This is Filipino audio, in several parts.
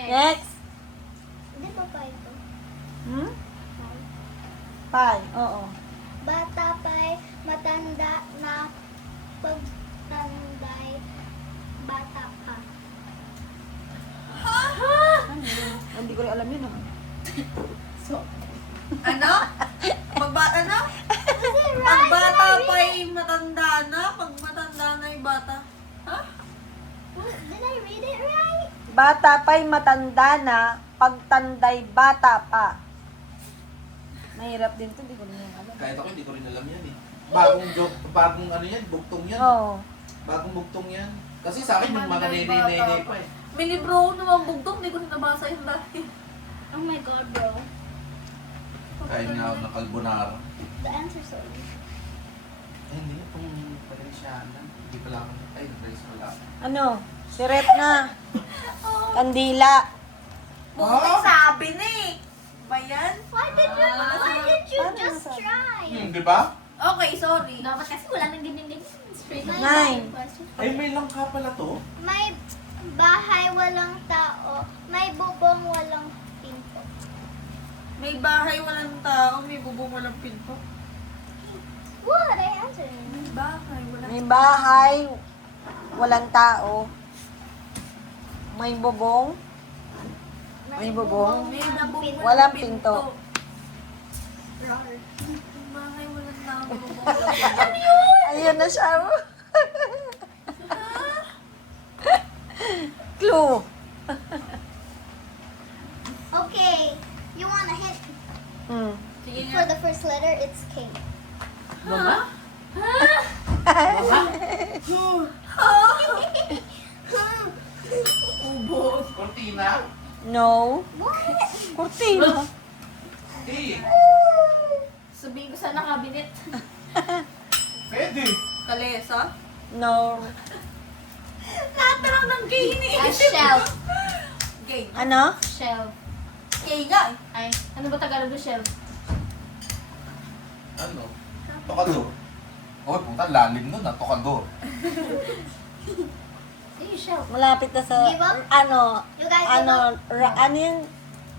Next. Hindi pa pa ito. Hmm? Pai. Oo. Bata pa'y matanda na pagtanday bata pa. Hindi ko rin alam yun. Ano? Ano? Is it Pag right? bata pa'y matanda na, pag matanda na yung bata. Ha? Did I read it right? Bata pa'y matanda na, pagtanday bata pa. Mahirap din to, hindi ko rin alam. Kahit ako, hindi ko rin alam yan eh. Bagong joke, bagong ano yan, bugtong yan. Oo. Bagong bugtong yan. Kasi sa akin, yung mga nene-nene pa eh. May libro ako naman bugtong, hindi ko na nabasa yung dahil. Oh my god, bro. Kain nga ako ng carbonara. The answer's so easy. Eh, hindi. Itong Valenciana. Hindi pala ako. Ay, nag-rice pala. Ano? Siret na. Kandila. Bukod sabi na eh. Ba yan? Why did you Paano just nasabi? try? Di ba? Okay, sorry. Dapat kasi wala nang ganyan straight. 9. Ay, may langka pala to. May bahay walang tao, may bubong walang pinto. May bahay walang tao, may bubong walang pinto. What? I answered. May bahay walang May bahay, walang tao. May bubong, May bubong. May nabubong walang pinto. Rar. May bahay walang tao, may bubong walang pinto. Ayun na siya. Clue. Okay, you wanna hit Hmm. Sige for nga. the first letter? It's K. Ubos. Cortina. No. What? Kurtina. Di. Sabihin ko sana cabinet. Pwede. Kalesa. No. Lahat na lang ng gay ni A shelf. Gay. Ano? Shelf. Gay nga eh. Ay, ano ba Tagalog ng shelf? Ano? Tokador. Oh, puta, lalim nun ah. Tokador. Ay, shelf. Malapit na sa Give up? ano, You guys give ano, up? ano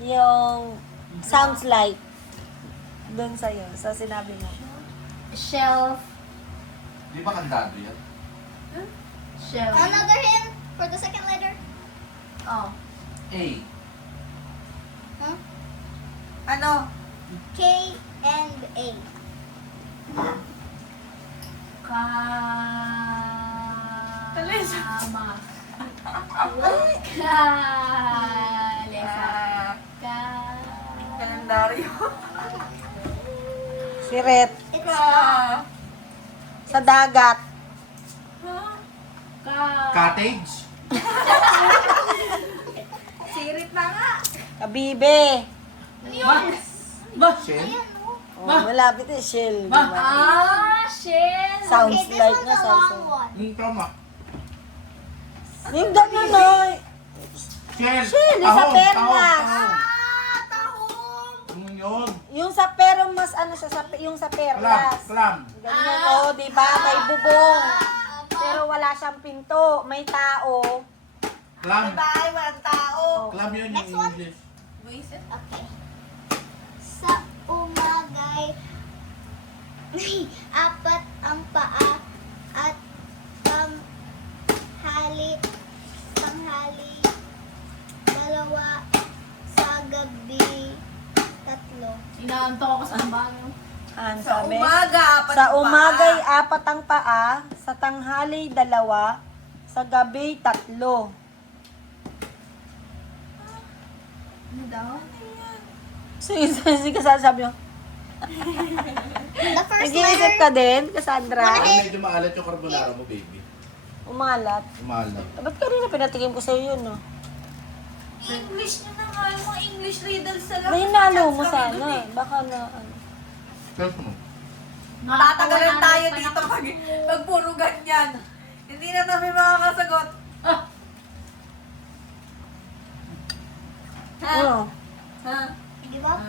yung sounds like doon sa'yo, sa sinabi mo. Shelf. Di ba kandado yan? Shelf. Another hint for the second letter. Oh. A. Huh? Ano? K and A. Kalesa. Kalesa. Kalendaryo. Siret. It's Sa dagat. Cottage. Sirit na nga. Kabibe. Shell. Ayan, no? Oh, malapit eh, shell. di ba? shell. Sounds Okay, this like one's na, a sounds long like. one. Yung trauma. Yung gano'n no. Shell. Shell, yung sa perlas. Tahong. Yung yun. Yung sa pero mas ano siya, yung sa Clam. perlas. Clam. Ganyan o, di ba? May bubong. Pero wala siyang pinto. May tao. Clam. May bahay walang tao. Clam yun Next yung one. English. Buisit. Okay. Sa umagay, apat ang paa at tanghali, dalawa, sa gabi, tatlo. Inaanto ako sa tambahan. Ano Sa sabi? umaga, apat Sa ang umagay, paa. apat ang paa. Sa tanghali, 2. Sa gabi, 3. Ano daw? Sige, sasabi mo. The first Nag-iisip letter, ka din, Cassandra? Parang medyo maalat yung carbonara mo, baby. Umalat. Umalat. Ba't kanina pinatikim ko sa'yo yun, no? English na nga, yung mga English riddles sa lang. May nalo mo sana. Baka na, ano. Self mo. Matatagalan tayo dito pag puro ganyan. Hindi na namin makakasagot. Ha? Ano? Ha? give up?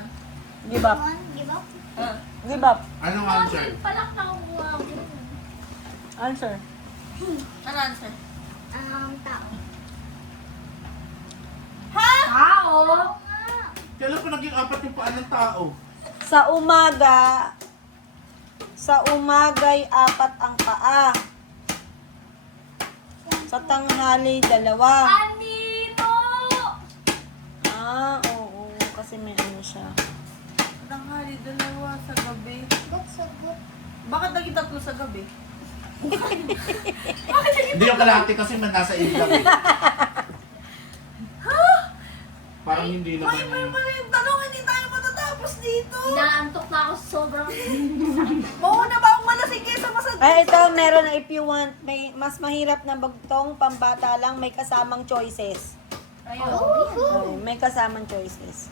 Give up. One, give up? Ha? Give up. Anong answer? Palak na kukuha ko. Answer. Ano answer? Tao. Ha? Kailan pa naging apat yung paa ng tao? Sa umaga'y apat ang paa. Sa tanghali, 2. Anino! Oo. Kasi may ano siya. Tanghali, 2 sa gabi. That's so good. Bakit naging 3 sa gabi? Hindi yung kalahati kasi man nasa ilang eh. Parang hindi naman yung... Mali yung tanong, hindi tayo matatapos dito. Inaantok na ako sa sobrang... Mauna ba akong malasing kaysa masad? Ay, ito, meron na if you want. May mas mahirap na bagtong pambata lang, may kasamang choices. Ayun. Ay, may kasamang choices.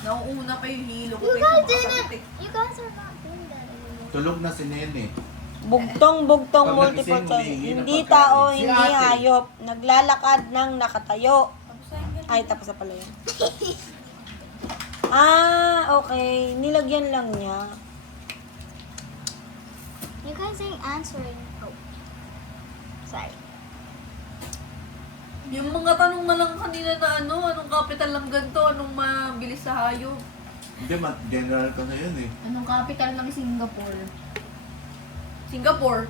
Nauuna pa yung hilo ko You kaysa guys didn't. makasakit. You guys are not doing that anymore. Tulog na si Nene. Bugtong Pag multiple nagising, choice. humihingi ng Hindi pagkain. tao, Si hindi ate. hayop. Naglalakad ng nakatayo. Ay, tapos na pala yun. Okay. Nilagyan lang niya. You guys ain't answering. Oh. Sorry. Yung mga tanong na lang kanina na anong capital ng ganito, anong mabilis sa hayop. Hindi, general ka na yun eh. Anong capital ng Singapore? Singapore.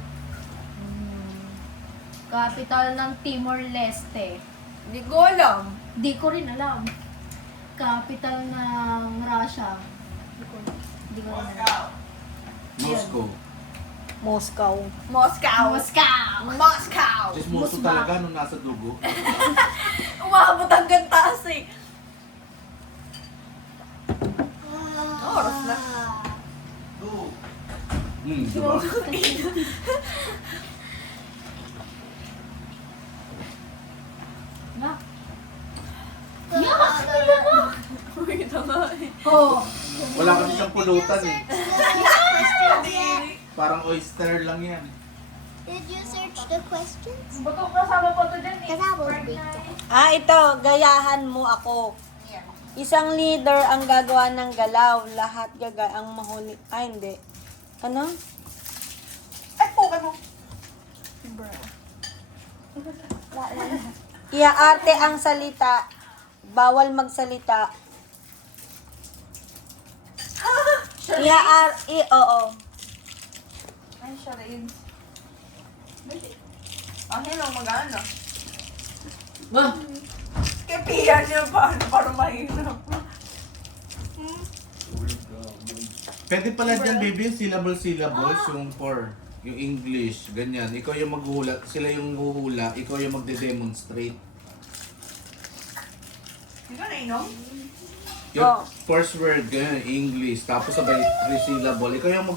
Capital ng Timor-Leste. Hindi ko alam. Di ko rin alam. Capital ng Russia. Di ko rin alam. Moscow. Moscow. Moscow. Moscow! Moscow. Chismoso talaga nung nasa dugo. Umabot hanggang taas eh. Oras na. Diba? Na? Uy, tama eh. Oh! Wala kasi siyang pulutan eh. Questions yet? Parang oyster lang yan. Did you search the questions? Ba't kung kasama pa to dyan eh? Because I will read them. Ito. Gayahan mo ako. Isang leader ang gagawa ng galaw. Lahat ang mahuli. Hindi. Ano? Ay, pukan mo. Iaarte ang salita. Bawal magsalita. Oo. Ay, siya rin. Hello, mag-ano? Kaya piya niya para mahirap. Pwede pala dyan, baby, yung syllables, yung for, yung English, ganyan. Ikaw yung maghuhula, sila yung huhula, ikaw yung magde-demonstrate. Hindi ka nainom? Yung first word, ganyan, English, tapos sabay 3 syllable. Ikaw yung